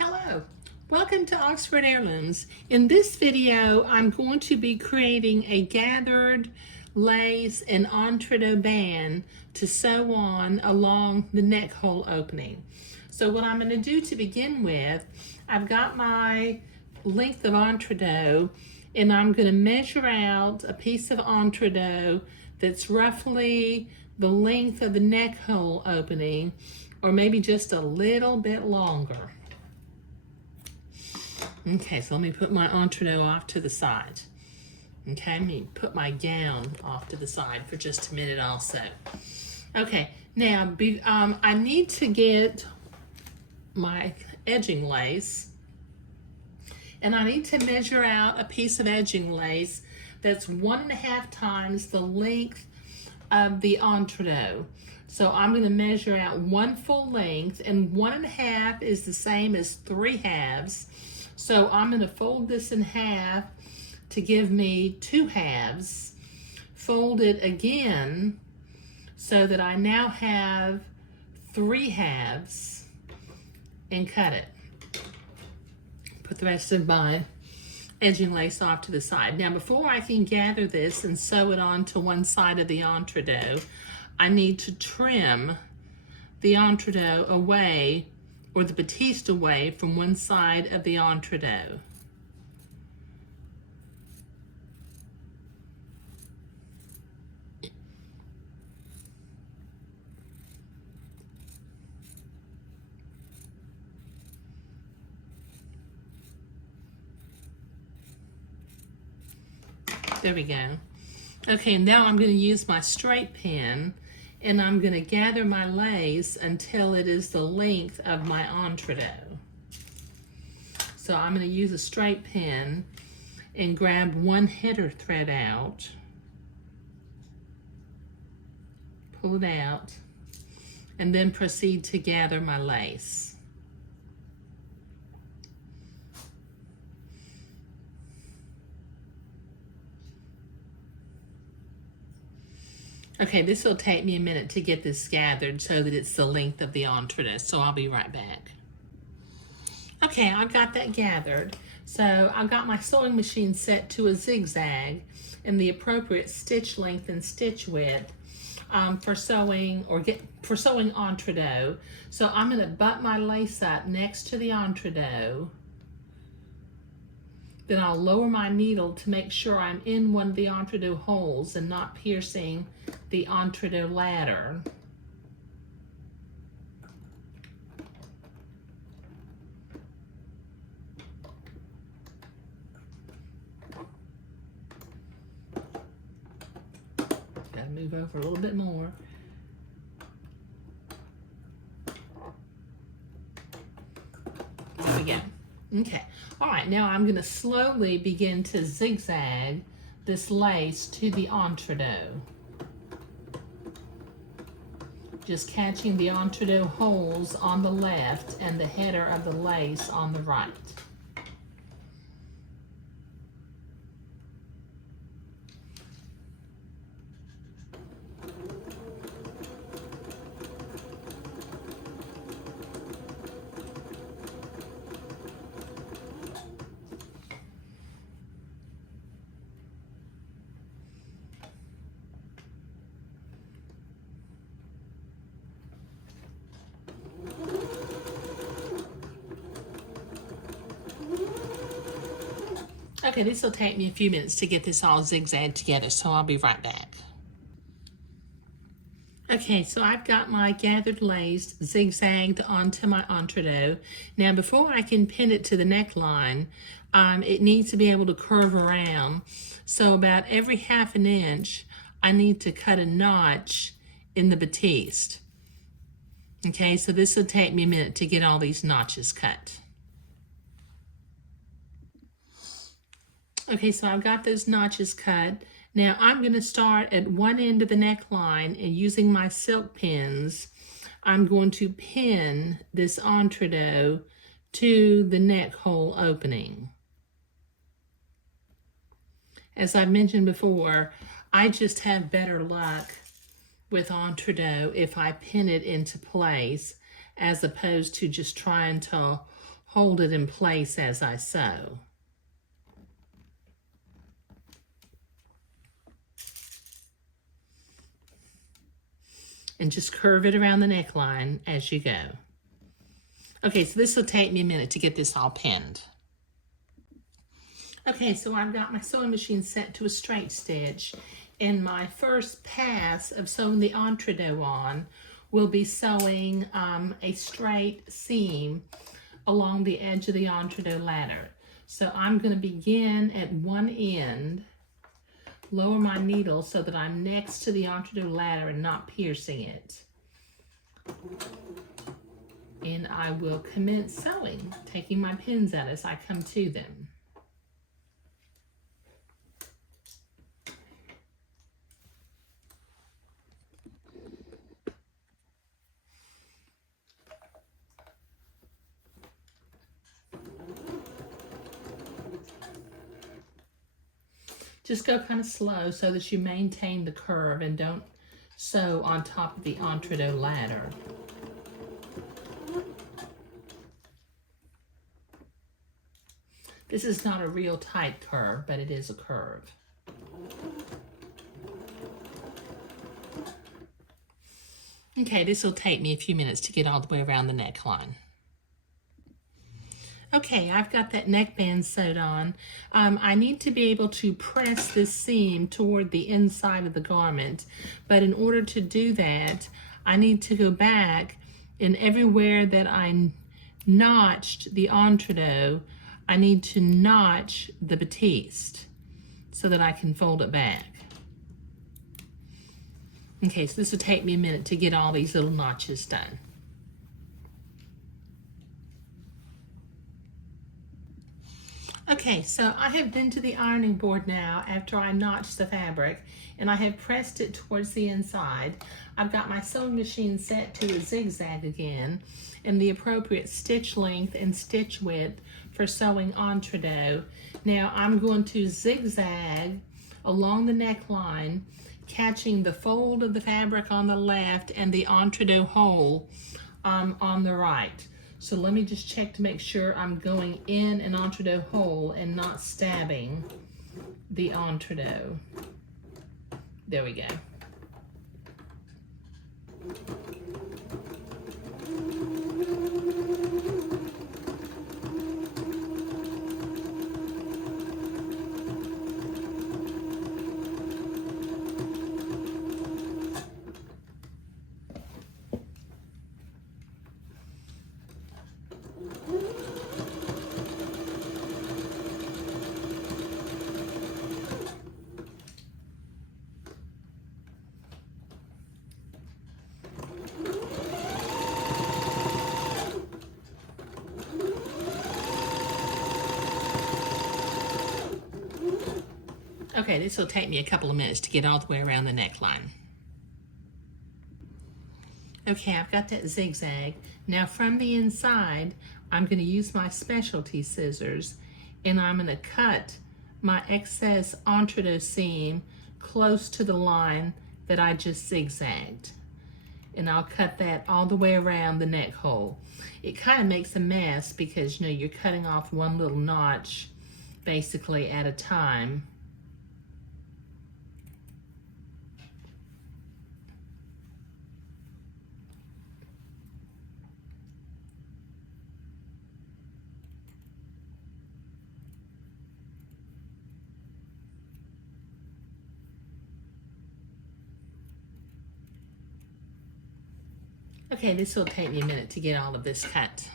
Hello, welcome to Oxford Heirlooms. In this video, I'm going to be creating a gathered lace and entree band to sew on along the neck hole opening. So what I'm going to do to begin with, I've got my length of entree and I'm going to measure out a piece of entree that's roughly the length of the neck hole opening, or maybe just a little bit longer. Okay, so let me put my entree off to the side. Okay, let me put my gown off to the side for just a minute also. Okay, now I need to get my edging lace, and I need to measure out a piece of edging lace that's 1.5 times the length of the entree. So I'm going to measure out 1 full length, and 1.5 is the same as 3 halves. So I'm going to fold this in half to give me 2 halves. Fold it again so that I now have 3 halves, and cut it. Put the rest of my edging lace off to the side. Now before I can gather this and sew it onto one side of the entree, I need to trim the entree away, or the batiste away, from one side of the entree. There we go. Okay, now I'm going to use my straight pin, and I'm going to gather my lace until it is the length of my entree. So I'm going to use a straight pin and grab one header thread out, pull it out, and then proceed to gather my lace. Okay, this will take me a minute to get this gathered so that it's the length of the entree, so I'll be right back. Okay, I've got that gathered. So I've got my sewing machine set to a zigzag and the appropriate stitch length and stitch width for sewing entree. So I'm going to butt my lace up next to the entree. Then I'll lower my needle to make sure I'm in one of the entree holes and not piercing the entree ladder. Gotta move over a little bit more. There we go. Okay, all right, now I'm going to slowly begin to zigzag this lace to the entree. Just catching the entree holes on the left and the header of the lace on the right. Okay, this will take me a few minutes to get this all zigzagged together, so I'll be right back. Okay, so I've got my gathered lace zigzagged onto my entree. Now, before I can pin it to the neckline, it needs to be able to curve around. So about every 1/2 inch, I need to cut a notch in the batiste. Okay, so this will take me a minute to get all these notches cut. Okay, so I've got those notches cut. Now I'm going to start at one end of the neckline, and using my silk pins, I'm going to pin this entree to the neck hole opening. As I've mentioned before, I just have better luck with entree if I pin it into place, as opposed to just trying to hold it in place as I sew. And just curve it around the neckline as you go. Okay, so this will take me a minute to get this all pinned. Okay, so I've got my sewing machine set to a straight stitch. In my first pass of sewing the entredot on, we'll be sewing a straight seam along the edge of the entredot ladder. So I'm going to begin at one end, lower my needle so that I'm next to the entredot ladder and not piercing it. And I will commence sewing, taking my pins out as I come to them. Just go kind of slow so that you maintain the curve and don't sew on top of the entredot ladder. This is not a real tight curve, but it is a curve. Okay, this will take me a few minutes to get all the way around the neckline. Okay, I've got that neckband sewed on. I need to be able to press this seam toward the inside of the garment, but in order to do that, I need to go back, and everywhere that I notched the entredot, I need to notch the batiste so that I can fold it back. Okay, so this will take me a minute to get all these little notches done. Okay, so I have been to the ironing board now after I notched the fabric, and I have pressed it towards the inside. I've got my sewing machine set to a zigzag again, and the appropriate stitch length and stitch width for sewing entredot. Now I'm going to zigzag along the neckline, catching the fold of the fabric on the left and the entredot hole on the right. So let me just check to make sure I'm going in an entredot hole and not stabbing the entredot. There we go. Okay, this will take me a couple of minutes to get all the way around the neckline. Okay, I've got that zigzag. Now from the inside, I'm going to use my specialty scissors, and I'm going to cut my excess entredot seam close to the line that I just zigzagged. And I'll cut that all the way around the neck hole. It kind of makes a mess because, you know, you're cutting off one little notch basically at a time. Okay, this will take me a minute to get all of this cut.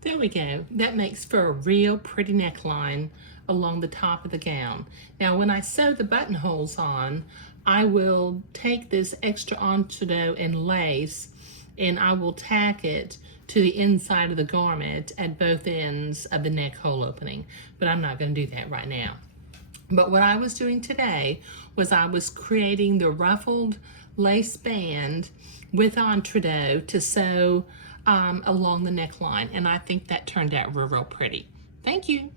There we go. That makes for a real pretty neckline along the top of the gown. Now, when I sew the buttonholes on, I will take this extra entredot and lace, and I will tack it to the inside of the garment at both ends of the neck hole opening. But I'm not going to do that right now. But what I was doing today was I was creating the ruffled lace band with entredot to sew along the neckline, and I think that turned out real pretty. Thank you.